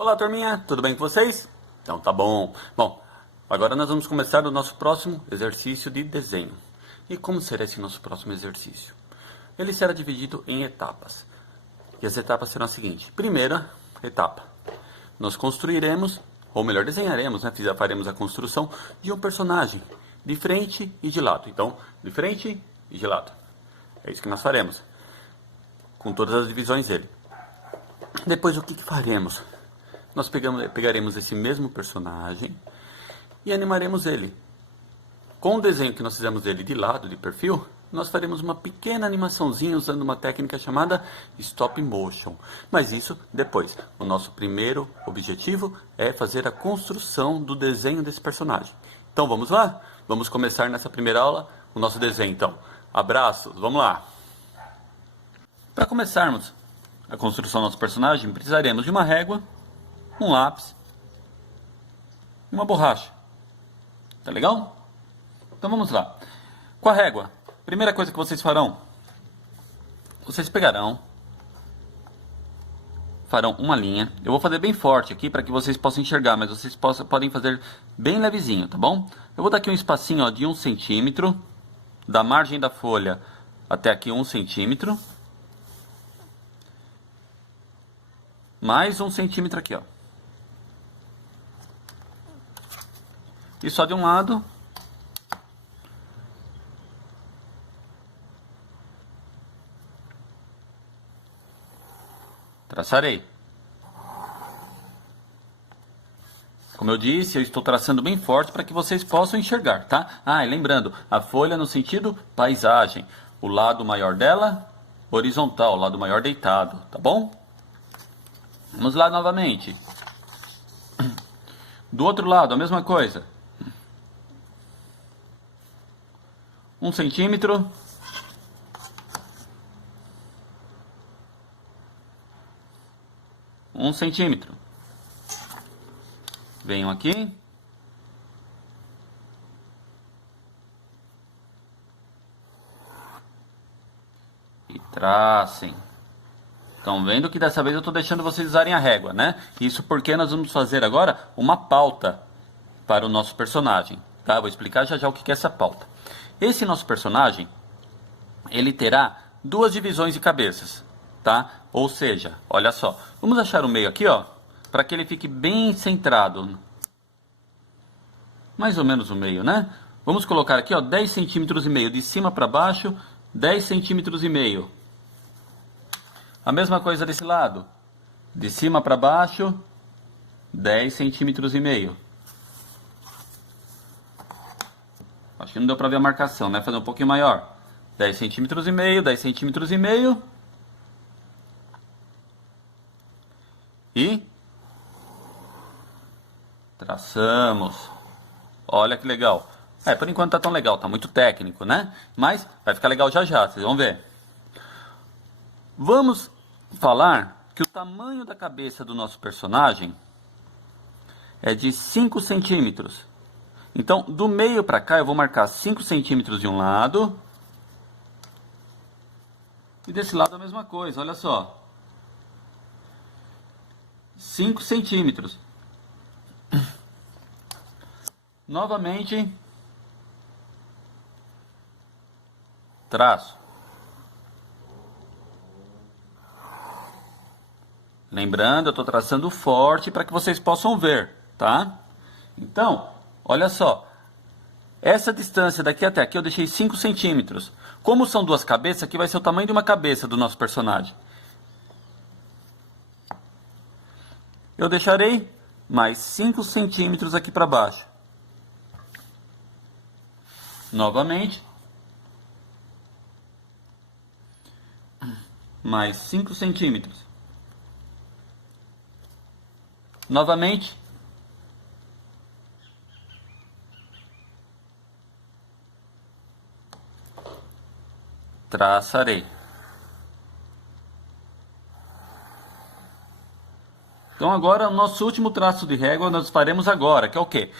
Olá, turminha, tudo bem com vocês? Então tá bom. Bom, agora nós vamos começar o nosso próximo exercício de desenho. E como será esse nosso próximo exercício? Ele será dividido em etapas. E as etapas serão as seguintes. Primeira etapa, nós construiremos, ou melhor, desenharemos, né? Faremos a construção de um personagem de frente e de lado. Então, de frente e de lado. É isso que nós faremos, com todas as divisões dele. Depois, o que faremos? Nós pegaremos esse mesmo personagem e animaremos ele. Com o desenho que nós fizemos dele de lado, de perfil, nós faremos uma pequena animaçãozinha usando uma técnica chamada Stop Motion. Mas isso depois. O nosso primeiro objetivo é fazer a construção do desenho desse personagem. Então vamos lá? Vamos começar nessa primeira aula o nosso desenho. Então, abraços, vamos lá! Para começarmos a construção do nosso personagem, precisaremos de uma régua, um lápis e uma borracha. Tá legal? Então vamos lá. Com a régua, primeira coisa que vocês farão, vocês farão uma linha. Eu vou fazer bem forte aqui para que vocês possam enxergar, mas vocês podem fazer bem levezinho, tá bom? Eu vou dar aqui um espacinho, ó, de 1 centímetro, da margem da folha até aqui 1 centímetro. Mais 1 centímetro aqui, ó. E só de um lado. Traçarei. Como eu disse, eu estou traçando bem forte para que vocês possam enxergar, tá? Ah, e lembrando, a folha no sentido paisagem. O lado maior dela, horizontal, o lado maior deitado, tá bom? Vamos lá novamente. Do outro lado, a mesma coisa. 1 centímetro. Um centímetro. Venham aqui. E tracem. Estão vendo que dessa vez eu estou deixando vocês usarem a régua, né? Isso porque nós vamos fazer agora uma pauta para o nosso personagem, tá? Vou explicar já já o que é essa pauta. Esse nosso personagem, ele terá duas divisões de cabeças, tá? Ou seja, olha só, vamos achar o meio aqui, ó, para que ele fique bem centrado. Mais ou menos o meio, né? Vamos colocar aqui, ó, 10 centímetros e meio de cima para baixo, 10 centímetros e meio. A mesma coisa desse lado, de cima para baixo, 10 centímetros e meio. Acho que não deu para ver a marcação, né? Fazer um pouquinho maior. 10 centímetros e meio, 10 centímetros e meio. E traçamos. Olha que legal. Por enquanto tá tão legal, tá muito técnico, né? Mas vai ficar legal já já, vocês vão ver. Vamos falar que o tamanho da cabeça do nosso personagem é de 5 centímetros. Então, do meio para cá, eu vou marcar 5 centímetros de um lado. E desse lado a mesma coisa, olha só. 5 centímetros. Novamente, traço. Lembrando, eu estou traçando forte para que vocês possam ver, tá? Então, olha só. Essa distância daqui até aqui eu deixei 5 centímetros. Como são duas cabeças, aqui vai ser o tamanho de uma cabeça do nosso personagem. Eu deixarei mais 5 centímetros aqui para baixo. Novamente. Mais 5 centímetros. Novamente. Traçarei. Então agora o nosso último traço de régua nós faremos agora, que é o quê?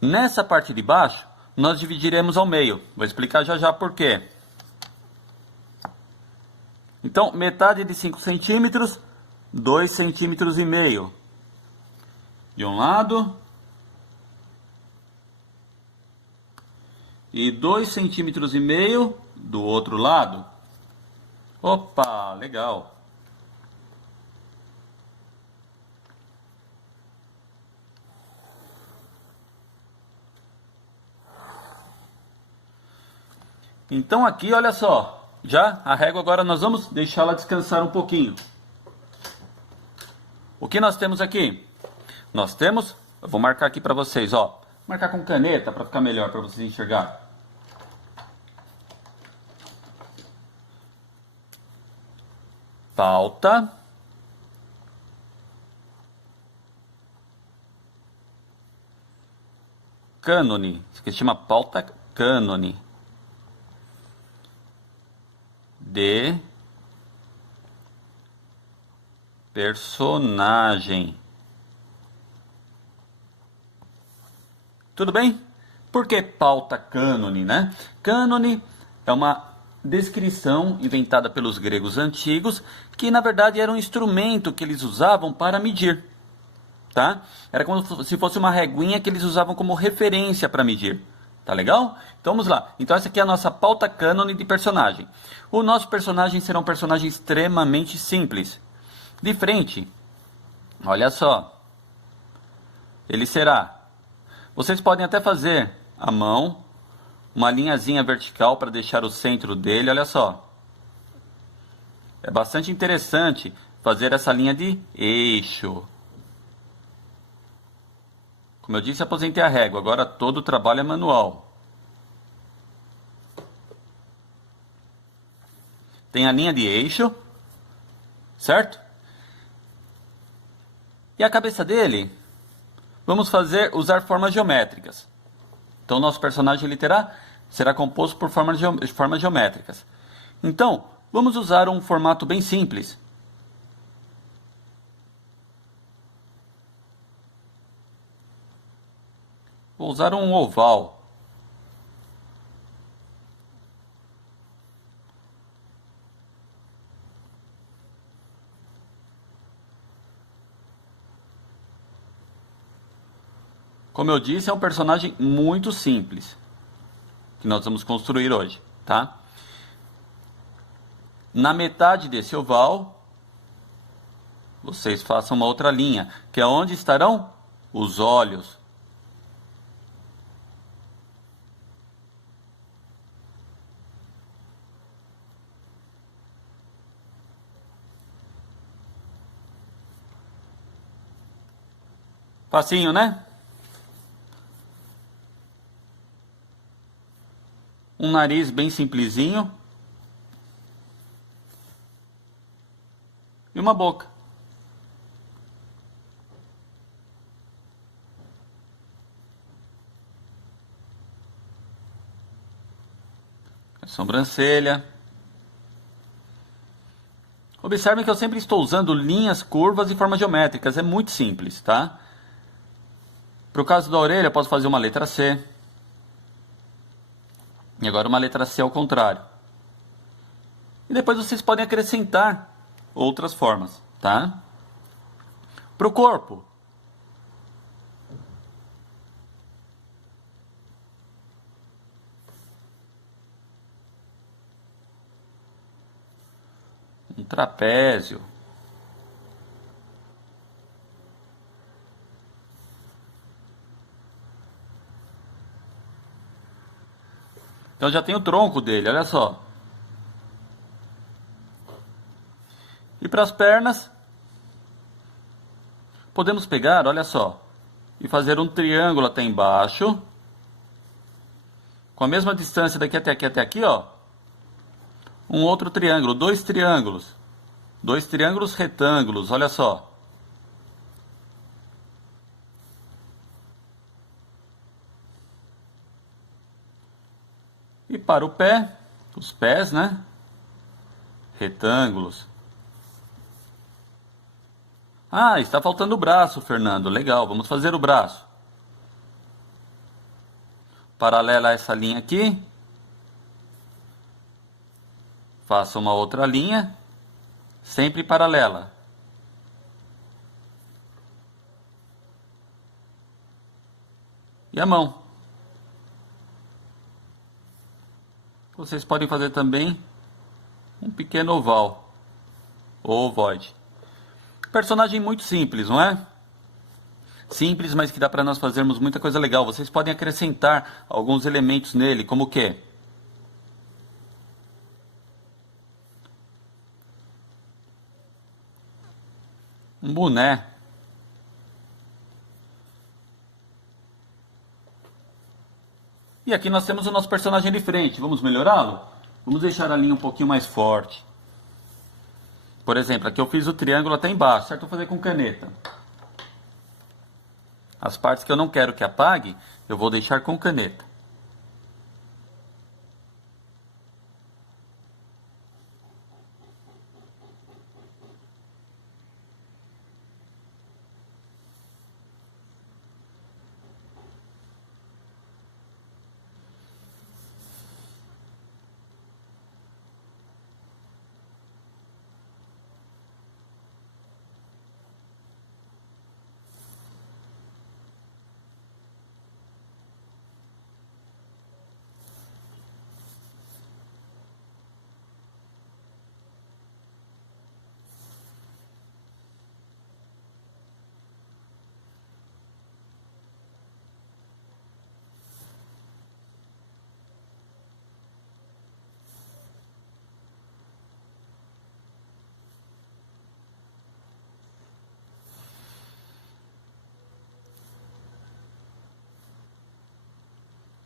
Nessa parte de baixo, nós dividiremos ao meio. Vou explicar já já por quê. Então, metade de 5 centímetros, 2,5 centímetros. de um lado e 2,5 centímetros do outro lado. Opa, legal. Então aqui, olha só, já a régua agora nós vamos deixá-la descansar um pouquinho. O que nós temos aqui? Nós temos, eu vou marcar aqui para vocês, ó, marcar com caneta para ficar melhor para vocês enxergarem. Pauta. Cânone, isso aqui se chama pauta cânone. De personagem. Tudo bem? Por que pauta cânone, né? Cânone é uma descrição inventada pelos gregos antigos, que na verdade era um instrumento que eles usavam para medir, tá? Era como se fosse uma reguinha que eles usavam como referência para medir. Tá legal? Então vamos lá. Então essa aqui é a nossa pauta cânone de personagem. O nosso personagem será um personagem extremamente simples. De frente, olha só. Ele será... Vocês podem até fazer à mão uma linhazinha vertical para deixar o centro dele. Olha só. É bastante interessante fazer essa linha de eixo. Como eu disse, aposentei a régua. Agora todo o trabalho é manual. Tem a linha de eixo, certo? E a cabeça dele, vamos usar formas geométricas. Então, nosso personagem ele será composto por formas geométricas. Então, vamos usar um formato bem simples. Vou usar um oval. Como eu disse, é um personagem muito simples que nós vamos construir hoje, tá? Na metade desse oval, vocês façam uma outra linha, que é onde estarão os olhos. Facinho, né? Um nariz bem simplesinho. E uma boca. A sobrancelha. Observem que eu sempre estou usando linhas, curvas e formas geométricas. É muito simples, tá? Para o caso da orelha, eu posso fazer uma letra C. E agora uma letra C ao contrário. E depois vocês podem acrescentar outras formas, tá? Para o corpo. Um trapézio. Então já tem o tronco dele, olha só. E para as pernas, podemos pegar, olha só, e fazer um triângulo até embaixo. Com a mesma distância daqui até aqui, ó. Um outro triângulo, dois triângulos. Dois triângulos retângulos, olha só. E para o pé, os pés, né? Retângulos. Ah, está faltando o braço, Fernando. Legal, vamos fazer o braço. Paralela a essa linha aqui. Faça uma outra linha, sempre paralela. e a mão. Vocês podem fazer também um pequeno oval ou ovoide. Personagem muito simples, não é? Simples, mas que dá para nós fazermos muita coisa legal. Vocês podem acrescentar alguns elementos nele, como o quê? Um boné. E aqui nós temos o nosso personagem de frente. Vamos melhorá-lo? Vamos deixar a linha um pouquinho mais forte. Por exemplo, aqui eu fiz o triângulo até embaixo, certo? Vou fazer com caneta. As partes que eu não quero que apague, eu vou deixar com caneta.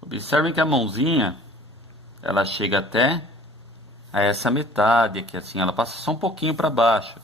Observem que a mãozinha, ela chega até a essa metade aqui, assim, ela passa só um pouquinho para baixo.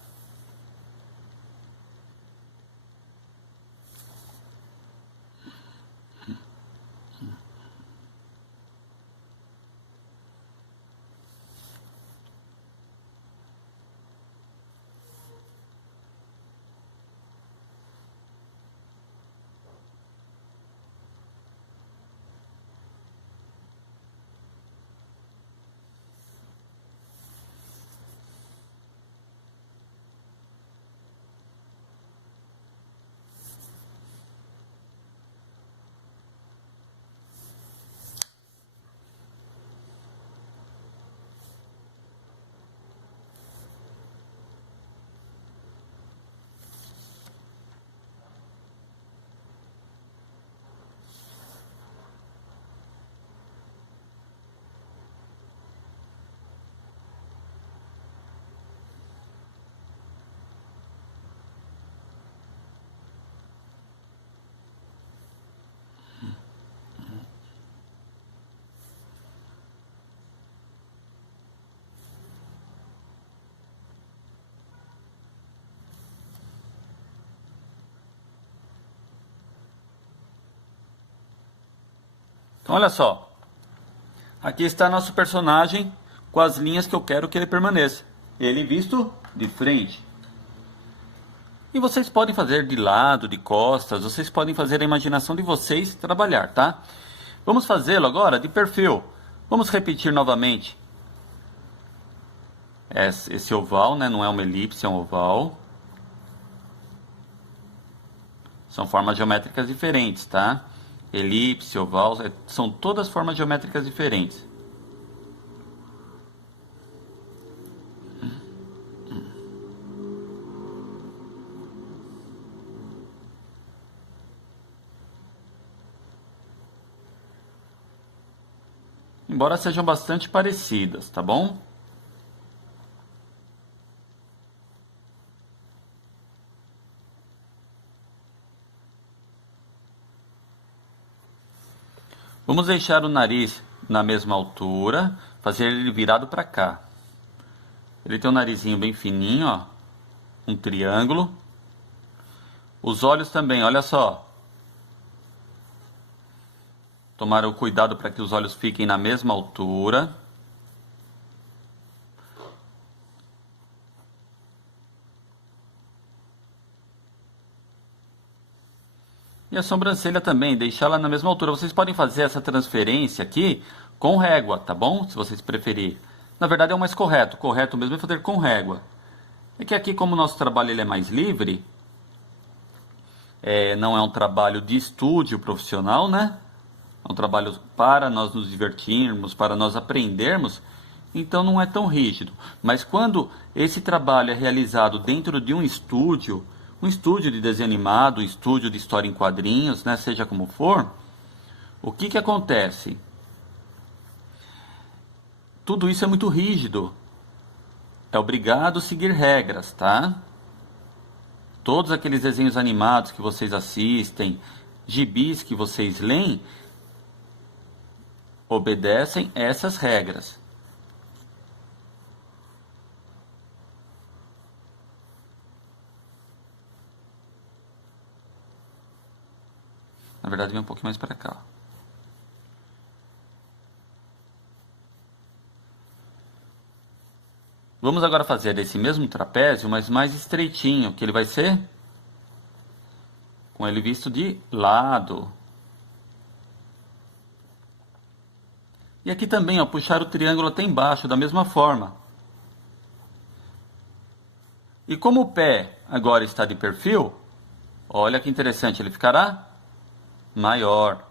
Então, olha só. Aqui está nosso personagem com as linhas que eu quero que ele permaneça. Ele visto de frente. E vocês podem fazer de lado, de costas, vocês podem fazer a imaginação de vocês trabalhar, tá? Vamos fazê-lo agora de perfil. Vamos repetir novamente. Esse oval, né? Não é uma elipse, é um oval. São formas geométricas diferentes, tá? Elipse, oval, são todas formas geométricas diferentes. Embora sejam bastante parecidas, tá bom? Vamos deixar o nariz na mesma altura, fazer ele virado para cá. Ele tem um narizinho bem fininho, ó, um triângulo. Os olhos também, olha só. Tomar o cuidado para que os olhos fiquem na mesma altura. E a sobrancelha também, deixá-la na mesma altura. Vocês podem fazer essa transferência aqui com régua, tá bom? Se vocês preferirem. Na verdade é o mais correto. O correto mesmo é fazer com régua. É que aqui, como o nosso trabalho ele é mais livre, não é um trabalho de estúdio profissional, né? É um trabalho para nós nos divertirmos, para nós aprendermos, então não é tão rígido. Mas quando esse trabalho é realizado dentro de um estúdio de desenho animado, um estúdio de história em quadrinhos, né? Seja como for, o que acontece? Tudo isso é muito rígido. É obrigado a seguir regras, tá? Todos aqueles desenhos animados que vocês assistem, gibis que vocês leem, obedecem essas regras. Na verdade, vem um pouquinho mais para cá. Vamos agora fazer esse mesmo trapézio, mas mais estreitinho, que ele vai ser com ele visto de lado. E aqui também, ó, puxar o triângulo até embaixo, da mesma forma. E como o pé agora está de perfil, olha que interessante, ele ficará maior.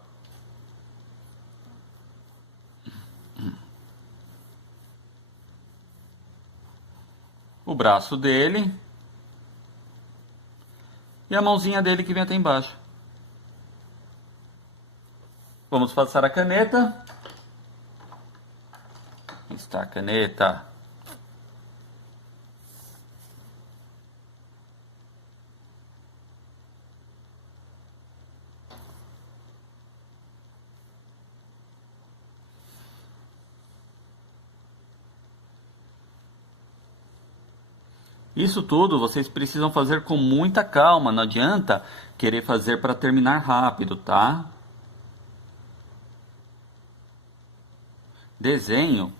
O braço dele e a mãozinha dele que vem até embaixo. Vamos passar a caneta. Está a caneta. Isso tudo vocês precisam fazer com muita calma, não adianta querer fazer para terminar rápido, tá? Desenho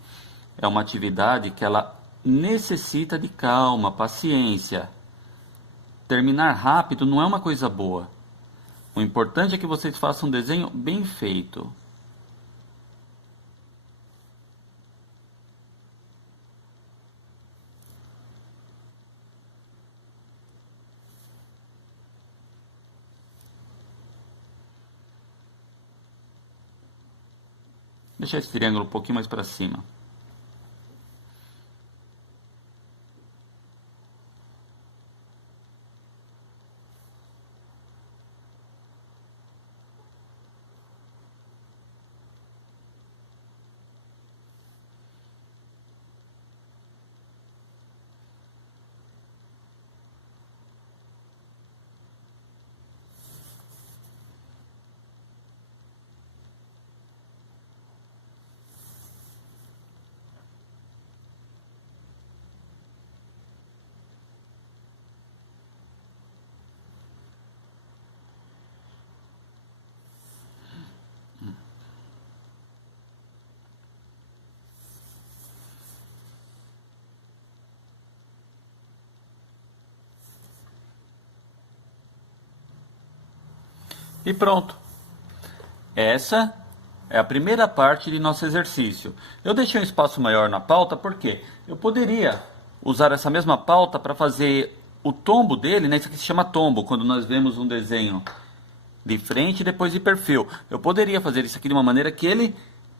é uma atividade que ela necessita de calma, paciência. Terminar rápido não é uma coisa boa. O importante é que vocês façam um desenho bem feito. Deixa esse triângulo um pouquinho mais para cima. E pronto. Essa é a primeira parte de nosso exercício. Eu deixei um espaço maior na pauta porque eu poderia usar essa mesma pauta para fazer o tombo dele, né? Isso aqui se chama tombo, quando nós vemos um desenho de frente e depois de perfil. Eu poderia fazer isso aqui de uma maneira que ele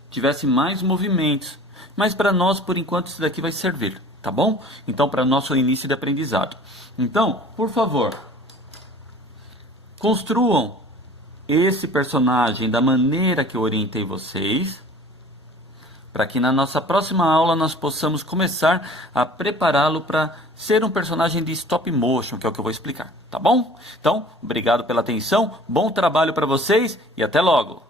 tivesse mais movimentos. Mas para nós, por enquanto, isso daqui vai servir, tá bom? Então, para nosso início de aprendizado. Então, por favor, construam esse personagem da maneira que eu orientei vocês, para que na nossa próxima aula nós possamos começar a prepará-lo para ser um personagem de stop motion, que é o que eu vou explicar, tá bom? Então, obrigado pela atenção, bom trabalho para vocês e até logo!